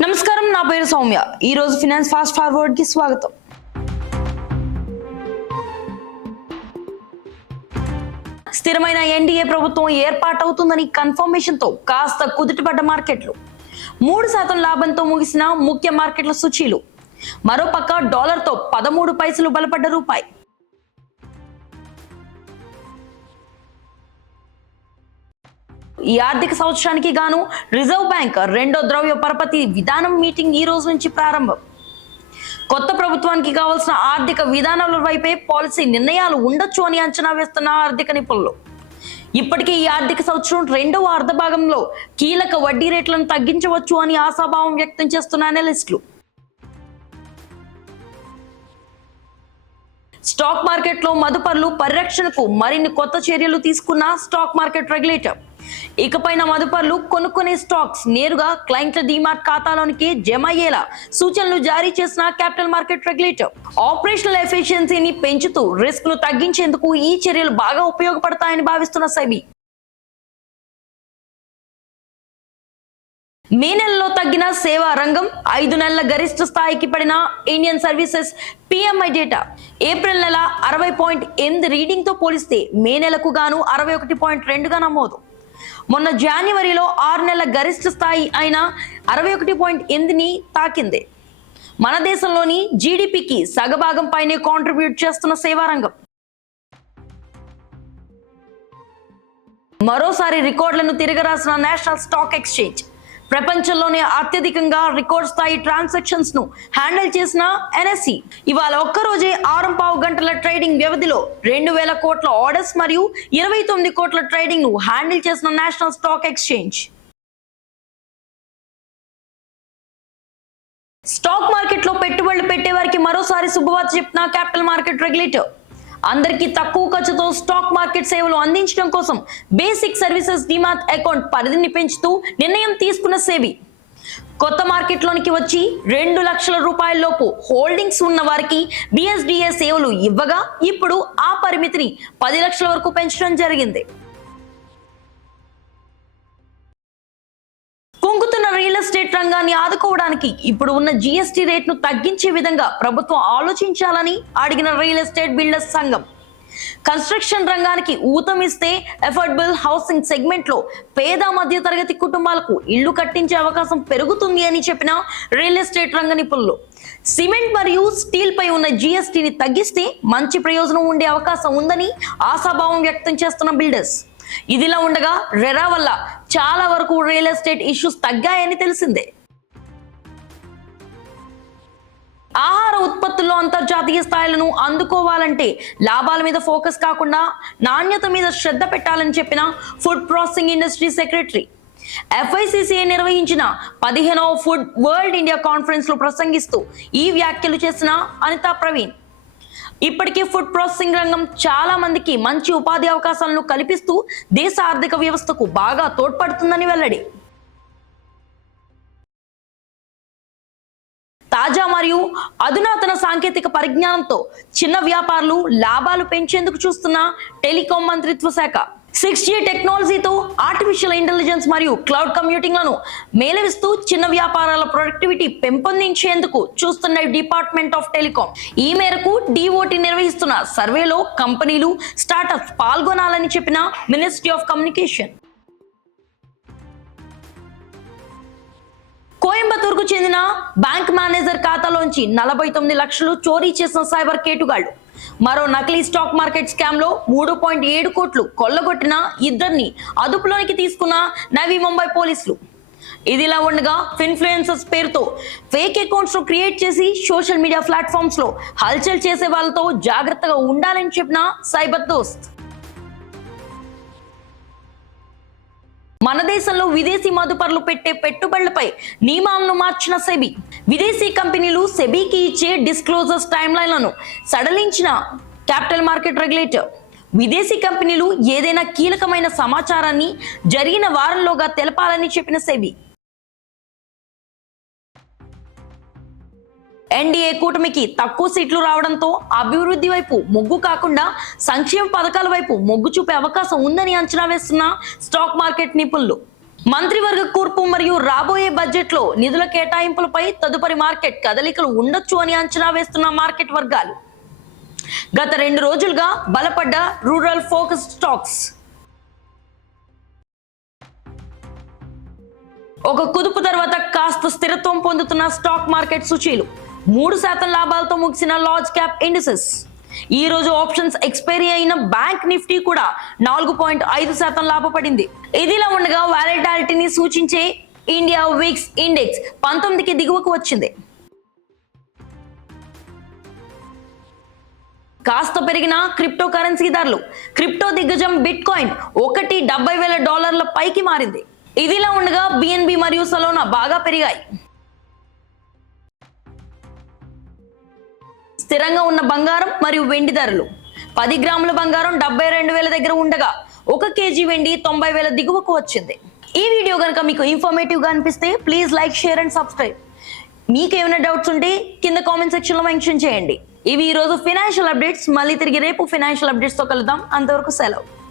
నమస్కారం నా పేరు సౌమ్య. ఈ రోజు ఫినాన్స్ ఫాస్ట్ ఫార్వర్డ్కి స్వాగతం. స్థిరమైన ఎన్డీఏ ప్రభుత్వం ఏర్పాటవుతుందని కన్ఫర్మేషన్తో కాస్త కుదుటపడ్డ మార్కెట్లు. మూడు శాతం లాభంతో ముగిసిన ముఖ్య మార్కెట్ల సూచీలు. మరోపక్క డాలర్తో పదమూడు పైసలు బలపడ్డ రూపాయి. ఈ ఆర్థిక సంవత్సరానికి గాను రిజర్వ్ బ్యాంక్ రెండో ద్రవ్య పరపతి విధానం మీటింగ్ ఈ రోజు నుంచి ప్రారంభం. కొత్త ప్రభుత్వానికి కావాల్సిన ఆర్థిక విధానాల వైపే పాలసీ నిర్ణయాలు ఉండొచ్చు అని అంచనా వేస్తున్న ఆర్థిక నిపుణులు. ఇప్పటికే ఈ ఆర్థిక సంవత్సరం రెండవ అర్ధభాగంలో కీలక వడ్డీ రేట్లను తగ్గించవచ్చు అని ఆశాభావం వ్యక్తం చేస్తున్న అనలిస్టులు. స్టాక్ మార్కెట్లో మదుపర్లు పరిరక్షణకు మరిన్ని కొత్త చర్యలు తీసుకున్న స్టాక్ మార్కెట్ రెగ్యులేటర్. ఇకపైన మదుపర్లు కొనుక్కునే స్టాక్స్ నేరుగా క్లయింట్ల డిమార్ట్ ఖాతాలోనికి జమ అయ్యేలా సూచనలు జారీ చేసిన క్యాపిటల్ మార్కెట్ రెగ్యులేటర్. ఆపరేషనల్ ఎఫిషియన్సీని పెంచుతూ రిస్క్ను తగ్గించేందుకు ఈ చర్యలు బాగా ఉపయోగపడతాయని భావిస్తున్న సెబీ. మే నెలలో తగ్గిన సేవా రంగం ఐదు నెలల గరిష్ట స్థాయికి పడిన Indian services PMI data. April నెల అరవై పాయింట్ ఎనిమిది రీడింగ్తో పోలిస్తే మే నెలకు గాను అరవై ఒకటి పాయింట్ రెండుగా నమోదు. మొన్న జనవరిలో ఆరు నెలల గరిష్ట స్థాయి అయిన అరవై ఒకటి పాయింట్ ఎనిమిదిని తాకింది. మన దేశంలోని జీడిపికి సగభాగం పైనే కాంట్రిబ్యూట్ చేస్తున్న సేవా రంగం మరోసారి రికార్డులను తిరగరాసిన నేషనల్ స్టాక్ ఎక్స్చేంజ్. ప్రపంచంలోనే అత్యధికంగా రికార్డ్ స్థాయి ట్రాన్సాక్షన్స్ను హ్యాండిల్ చేసిన ఎన్ఎస్సి. ఇవాళ ఒక్కరోజే ఆరు పావు గంటల ట్రేడింగ్ వ్యవధిలో రెండు వేల కోట్ల ఆర్డర్స్ మరియు ఇరవై తొమ్మిది కోట్ల ట్రేడింగ్ను హ్యాండిల్ చేసిన నేషనల్ స్టాక్ ఎక్స్చేంజ్. స్టాక్ మార్కెట్లో పెట్టుబడులు పెట్టే వారికి మరోసారి శుభవార్త చెప్పిన క్యాపిటల్ మార్కెట్ రెగ్యులేటర్. అందరికీ తక్కువ ఖర్చుతో స్టాక్ మార్కెట్ సేవలు అందించడం కోసం బేసిక్ సర్వీసెస్ డిమాట్ అకౌంట్ పరిధిని పెంచుతూ నిర్ణయం తీసుకున్న సేవి. కొత్త మార్కెట్లోనికి వచ్చి రెండు లక్షల రూపాయల లోపు హోల్డింగ్స్ ఉన్న వారికి బిఎస్డిఏ సేవలు ఇవ్వగా ఇప్పుడు ఆ పరిమితిని పది లక్షల వరకు పెంచడం జరిగింది. రియల్ ఎస్టేట్ రంగాన్ని ఆదుకోవడానికి ఇప్పుడు ఉన్న జిఎస్టీ రేట్ను తగ్గించే విధంగా ప్రభుత్వం ఆలోచించాలని అడిగిన రియల్ ఎస్టేట్ బిల్డర్స్ సంఘం. కన్స్ట్రక్షన్ రంగానికి ఊతమిస్తే అఫోర్డబుల్ హౌసింగ్ సెగ్మెంట్లో పేద మధ్య తరగతి కుటుంబాలకు ఇళ్ళు కట్టించే అవకాశం పెరుగుతుంది అని చెప్పిన రియల్ ఎస్టేట్ రంగ నిపుణులు. సిమెంట్ మరియు స్టీల్ పై ఉన్న జిఎస్టీని తగ్గిస్తే మంచి ప్రయోజనం ఉండే అవకాశం ఉందని ఆశాభావం వ్యక్తం చేస్తున్న బిల్డర్స్. ఇదిలా ఉండగా రెరా వల్ల చాలా వరకు రియల్ ఎస్టేట్ ఇష్యూస్ తగ్గాయని తెలిసిందే. ఆహార ఉత్పత్తుల్లో అంతర్జాతీయ స్థాయిలను అందుకోవాలంటే లాభాల మీద ఫోకస్ కాకుండా నాణ్యత మీద శ్రద్ధ పెట్టాలని చెప్పిన food processing industry secretary FICCI నిర్వహించిన పదిహేనవ ఫుడ్ వరల్డ్ ఇండియా కాన్ఫరెన్స్లో ప్రసంగిస్తూ ఈ వ్యాఖ్యలు చేసిన అనితా ప్రవీణ్. ఇప్పటికే ఫుడ్ ప్రాసెసింగ్ రంగం చాలా మందికి మంచి ఉపాధి అవకాశాలను కల్పిస్తూ దేశ ఆర్థిక వ్యవస్థకు బాగా తోడ్పడుతుందని వెల్లడి. తాజా మరియు అధునాతన సాంకేతిక పరిజ్ఞానంతో చిన్న వ్యాపారులు లాభాలు పెంచేందుకు చూస్తున్న టెలికాం మంత్రిత్వ శాఖ. సిక్స్ జీ టెక్నాలజీతో ఆర్టిఫిషియల్ ఇంటెలిజెన్స్ మరియు క్లౌడ్ కంప్యూటింగ్లను మేలవిస్తూ చిన్న వ్యాపారాల ప్రొడక్టివిటీ పెంపొందించేందుకు చూస్తున్న డిపార్ట్మెంట్ ఆఫ్ టెలికాం. ఈ మేరకు డిఓటి నిర్వహిస్తున్న సర్వేలో కంపెనీలు స్టార్టప్స్ పాల్గొనాలని చెప్పిన మినిస్ట్రీ ఆఫ్ కమ్యూనికేషన్. కోయంబత్తూరుకు చెందిన బ్యాంక్ మేనేజర్ ఖాతాలోంచి నలభై తొమ్మిది లక్షలు చోరీ చేసిన సైబర్ కేటుగాళ్ళు మరో నకిలీ స్టాక్ మార్కెట్ స్కామ్లో మూడు పాయింట్ ఏడు కోట్లు కొల్లగొట్టిన ఇద్దరిని అదుపులోనికి తీసుకున్న నవీ ముంబై పోలీసులు. ఇదిలా ఉండగా ఇన్ఫ్లుయెన్సర్స్ పేరుతో ఫేక్ అకౌంట్స్ క్రియేట్ చేసి సోషల్ మీడియా ప్లాట్ఫామ్స్లో హల్చల్ చేసే వాళ్ళతో జాగ్రత్తగా ఉండాలని చెప్పిన సైబర్ దోస్త్. మన దేశంలో విదేశీ మదుపర్లు పెట్టే పెట్టుబడులపై నియమాలను మార్చిన సెబీ. విదేశీ కంపెనీలు సెబీకి ఇచ్చే డిస్క్లోజర్స్ టైమ్ లైన్లను సడలించిన క్యాపిటల్ మార్కెట్ రెగ్యులేటర్. విదేశీ కంపెనీలు ఏదైనా కీలకమైన సమాచారాన్ని జరిగిన వారంలోగా తెలపాలని చెప్పిన సెబీ. ఎన్డీఏ కూటమికి తక్కువ సీట్లు రావడంతో అభివృద్ధి వైపు మొగ్గు కాకుండా సంక్షేమ పథకాల వైపు మొగ్గు చూపే అవకాశం ఉందని అంచనా వేస్తున్న స్టాక్ మార్కెట్ నిపుణులు. మంత్రివర్గ కూర్పు మరియు రాబోయే బడ్జెట్లో నిధుల కేటాయింపులపై తదుపరి మార్కెట్ కదలికలు ఉండొచ్చు అని అంచనా వేస్తున్న మార్కెట్ వర్గాలు. గత రెండు రోజులుగా బలపడ్డ రూరల్ ఫోకస్ స్టాక్స్. ఒక కుదుపు తర్వాత కాస్త స్థిరత్వం పొందుతున్న స్టాక్ మార్కెట్ సూచీలు. మూడు శాతం లాభాలతో ముగిసిన లార్జ్ క్యాప్ ఇండిసెస్. ఈ రోజు ఆప్షన్స్ ఎక్స్పైరీ అయిన బ్యాంక్ నిఫ్టీ కూడా నాలుగు పాయింట్ ఐదు శాతం లాభపడింది. ఇదిలా ఉండగా వాలెటాలిటీని సూచించే ఇండియా వీక్స్ ఇండెక్స్ పంతొమ్మిదికి దిగువకు వచ్చింది. కాస్త పెరిగిన క్రిప్టో కరెన్సీ ధరలు క్రిప్టో దిగ్గజం బిట్ కాయిన్ ఒకటి డెబ్బై వేల డాలర్ల పైకి మారింది. ఇదిలా ఉండగా బిఎన్బి మరియు సలోనా బాగా పెరిగాయి. స్థిరంగా ఉన్న బంగారం మరియు వెండి ధరలు. పది గ్రాముల బంగారం డెబ్బై రెండు వేల దగ్గర ఉండగా ఒక కేజీ వెండి తొంభై వేల దిగువకు వచ్చింది. ఈ వీడియో కనుక మీకు ఇన్ఫర్మేటివ్గా అనిపిస్తే please like share and subscribe మీకు ఏమైనా డౌట్స్ ఉంటే కింద కామెంట్ సెక్షన్లో మెన్షన్ చేయండి. ఇవి ఈరోజు ఫినాన్షియల్ అప్డేట్స్ మళ్ళీ తిరిగి రేపు ఫినాన్షియల్ అప్డేట్స్తో కలుద్దాం. అంతవరకు సెలవు.